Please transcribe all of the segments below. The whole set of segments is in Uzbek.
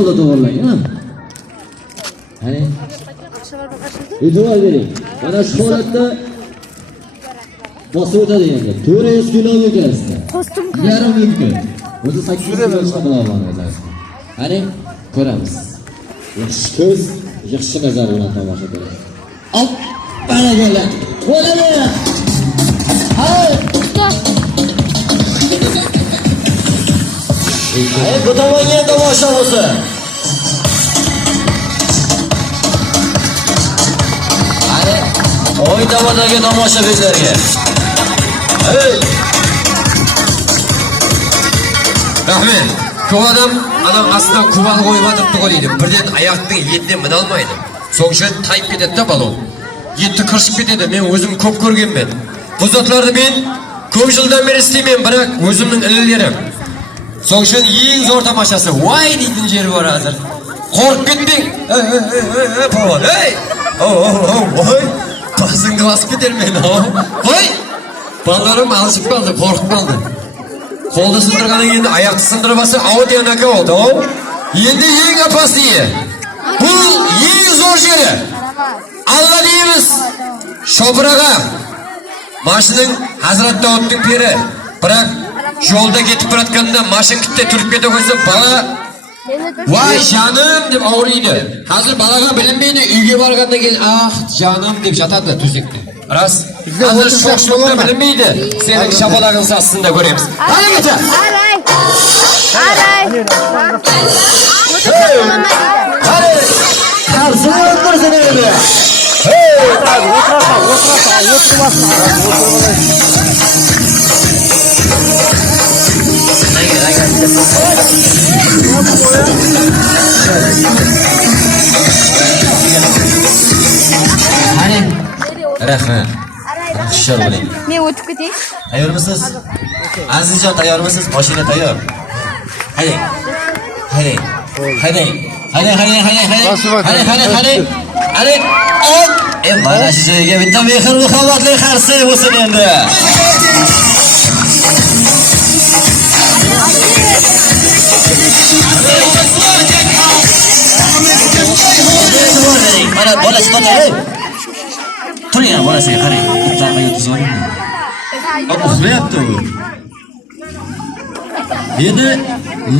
Bo'ldi to'g'rilang, ha? Hani e'tibor bering. Mana shu holatda bosib o'tadi endi. 400 kilo ekansiz. Yarim mumkin. O'zi 800 kilo chiqadigan ekan. Hani ko'ramiz. Yaxshi ko'z, yaxshi nazar bilan tomosha qilamiz. Op, barakallah. Bo'ladi. Hay. Hey, bu tomonga tomosha bo'lsin. Hani oy tomondagi tomoshabinlarga. Hey. Rahmet. Kovadım adam aslında kuval koymadık doğruydu. Birden ayakta yedden mina olmaydı. Sonuçta tayip ketedi balon. Yetti kırışıp ketedi. Men özüm köp görgenmen. Bu zatlardı ben köp yıldan beri isteymen. Bırak özümün ililerim. Sonuçta en zor tamaşası. Vay deydin jeri var hazır. Kork gittin. Pavan. Hey. Vay. Basın basıp gider men. Vay. Ballarım alışıp kaldı. Korkup kaldı. Kolda sındırganın endi ayak sındırması avut yanaka oldu. Endi yeng apasıyı. Bu yeng zor jeri. Allah deyimiz. Şopuraga. Maşının Hazrat Davud'un peri. Bırak yolda ketip bıratkanda maşın kitle turip kete koysa bala vay canım deb ağrıydı. Hazır balaga bilinmeydi. Uyga barganda gel ah canım deb jatadı tüzekte. Ras. Hazır şoşlukta bilinmeydi. Senin şapalağın sassında göremiz. Hadi geçer. Hadi. Tersini öldürsün öyle. Hey. Hani rahmat. Hushyor bo'ling. Men o'tib ketay. Tayyormisiz? Azizjon tayyormisiz? Mashina tayyor. Hadi. Hadi. Hadi. Hadi. Hadi. Ok. Mana shu joyga bitta mehr muhabbatli qarshi bo'lsin endi. Mana bolasi qo'yay. Turing bolasiga qarang. Uzoqqa yotizib uxlayapti u. Endi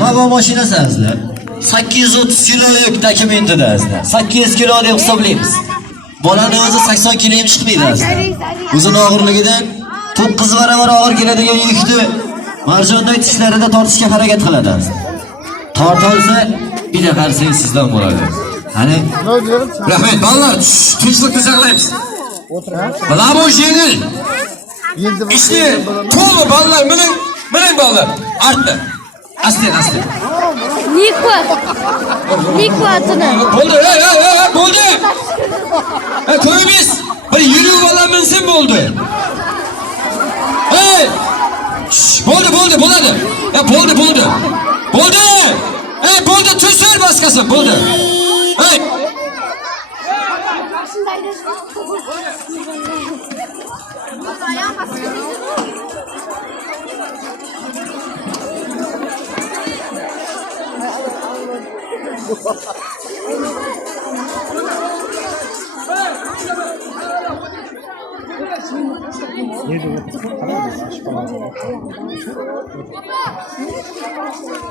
lava mashinasi azizlar. 830 kilolik dokumentida azizlar. 800 kilo deb hisoblaymiz. Bolani o'zi 80 kilo ham chiqmaydi azizlar. O'zini og'irligidan 9 barobar og'ir keladigan yukni marjondagi tishlarida tortishga harakat qiladi azizlar. Tortilsa bir qarsangiz sizdan bo'ladi. Hani Rahmet ballar tinchlikni saqlaymiz. Bular bu yengil. İşte to'g'ri ballar mining ballar. Artdi. Aslen. Nikwa atini. Bo'ldi. Bo'ldi. Ko'ymiz. Bir yuru ballar minsin bo'ldi. Hey! Bo'ldi, bo'ladi. Bo'ldi. Bo'ldi. Bo'ldi, tushir boshqasi, bo'ldi. Hey! Neydi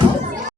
bu?